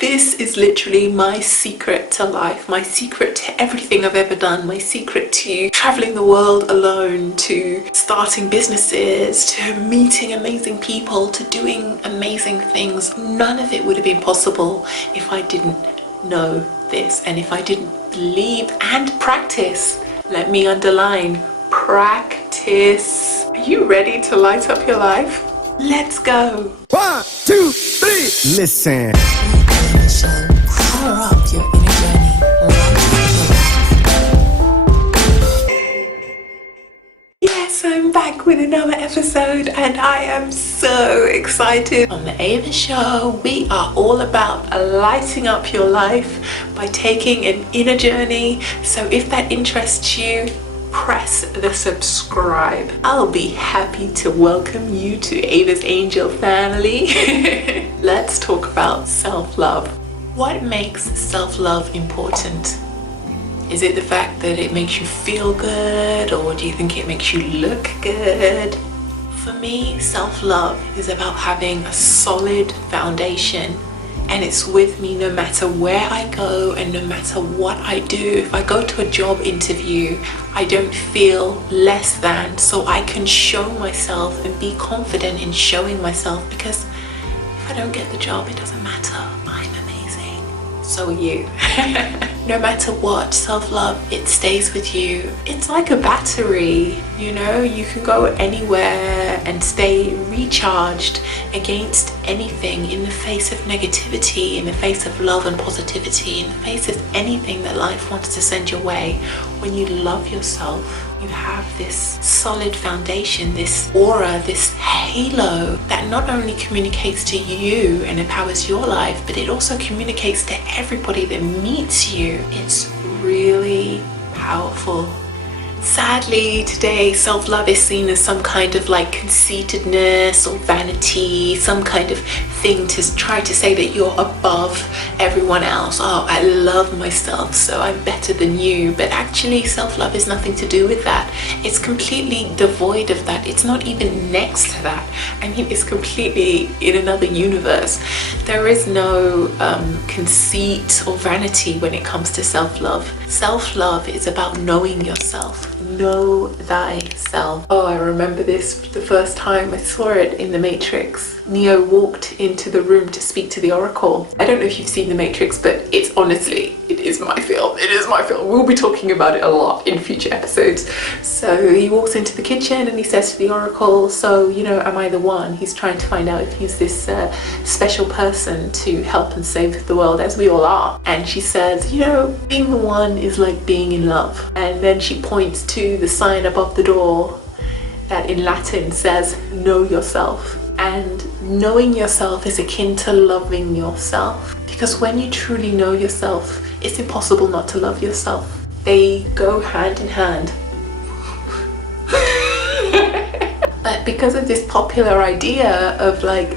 This is literally my secret to life, my secret to everything I've ever done, my secret to traveling the world alone, to starting businesses, to meeting amazing people, to doing amazing things. None of it would have been possible if I didn't know this and if I didn't believe and practice. Let me underline, practice. Are you ready to light up your life? Let's go. 1, 2, 3. Listen. Ava Show. Power up your inner journey. Yes, I'm back with another episode and I am so excited. On the Ava Show, we are all about lighting up your life by taking an inner journey. So if that interests you, press the subscribe. I'll be happy to welcome you to Ava's Angel family. Let's talk about self-love. What makes self-love important? Is it the fact that it makes you feel good, or do you think it makes you look good? For me, self-love is about having a solid foundation, and it's with me no matter where I go and no matter what I do. If I go to a job interview, I don't feel less than, so I can show myself and be confident in showing myself, because if I don't get the job, it doesn't matter. I'm amazing. So are you. No matter what, self-love, it stays with you. It's like a battery, you know, you can go anywhere and stay recharged against anything in the face of negativity, in the face of love and positivity, in the face of anything that life wants to send your way. When you love yourself, you have this solid foundation, this aura, this halo that not only communicates to you and empowers your life, but it also communicates to everybody that meets you. It's really powerful. Sadly, today self-love is seen as some kind of like conceitedness or vanity, some kind of thing to try to say that you're above everyone else. Oh, I love myself, so I'm better than you. But actually, self-love is nothing to do with that. It's completely devoid of that. It's not even next to that. I mean, it's completely in another universe. There is no conceit or vanity when it comes to self-love. Self-love is about knowing yourself. Know thyself. Oh, I remember this the first time I saw it in The Matrix. Neo walked into the room to speak to the Oracle. I don't know if you've seen The Matrix, but it is my film. It is my film. We'll be talking about it a lot in future episodes. So he walks into the kitchen and he says to the Oracle, so, you know, am I the one? He's trying to find out if he's this special person to help and save the world, as we all are. And she says, you know, being the one is like being in love. And then she points to the sign above the door that in Latin says, know yourself. And knowing yourself is akin to loving yourself, because when you truly know yourself, it's impossible not to love yourself. They go hand in hand. But because of this popular idea of like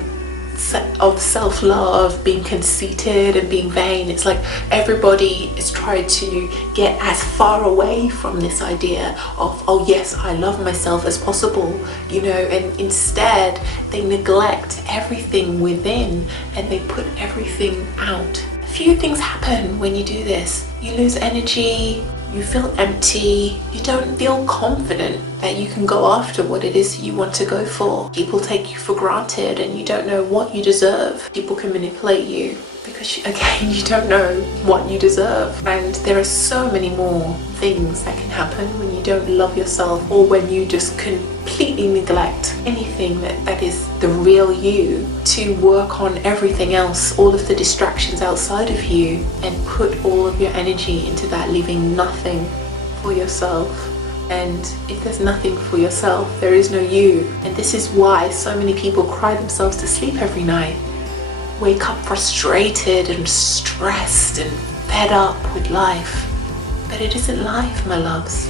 of self-love being conceited and being vain, it's like everybody is trying to get as far away from this idea of, oh yes, I love myself as possible, you know, and instead they neglect everything within and they put everything out. A few things happen when you do this. You lose energy, you feel empty, you don't feel confident that you can go after what it is you want to go for. People take you for granted and you don't know what you deserve. People can manipulate you because, again, you don't know what you deserve. And there are so many more things that can happen when you don't love yourself, or when you just completely neglect anything that is the real you, to work on everything else, all of the distractions outside of you, and put all of your energy into that, leaving nothing for yourself. And if there's nothing for yourself, there is no you. And this is why so many people cry themselves to sleep every night, wake up frustrated and stressed and fed up with life. But it isn't life, my loves.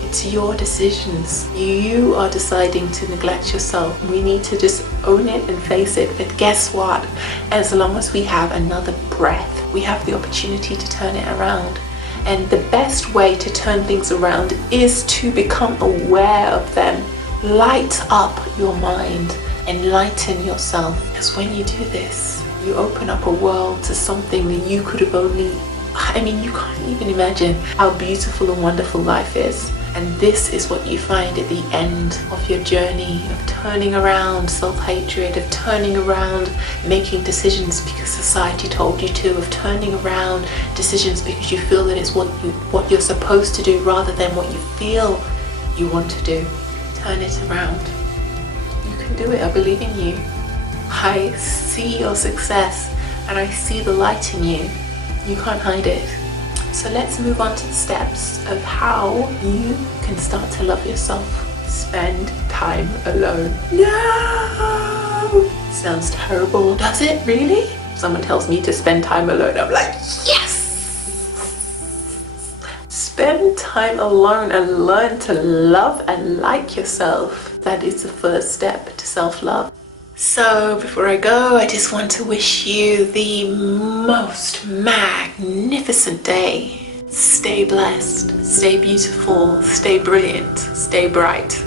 It's your decisions. You are deciding to neglect yourself. We need to just own it and face it. But guess what? As long as we have another breath, we have the opportunity to turn it around. And the best way to turn things around is to become aware of them. Light up your mind, enlighten yourself. Because when you do this, You open up a world to something that you could have only, I mean, you can't even imagine how beautiful and wonderful life is. And this is what you find at the end of your journey of turning around self-hatred, of turning around making decisions because society told you to, of turning around decisions because you feel that it's what you're supposed to do rather than what you feel you want to do. Turn it around. You can do it. I believe in you. I see your success and I see the light in you. You can't hide it. So let's move on to the steps of how you can start to love yourself. Spend time alone. No! Sounds terrible. Does it really? Someone tells me to spend time alone. I'm like, yes! Spend time alone and learn to love and like yourself. That is the first step to self-love. So before I go, I just want to wish you the most magnificent day. Stay blessed, stay beautiful, stay brilliant, stay bright.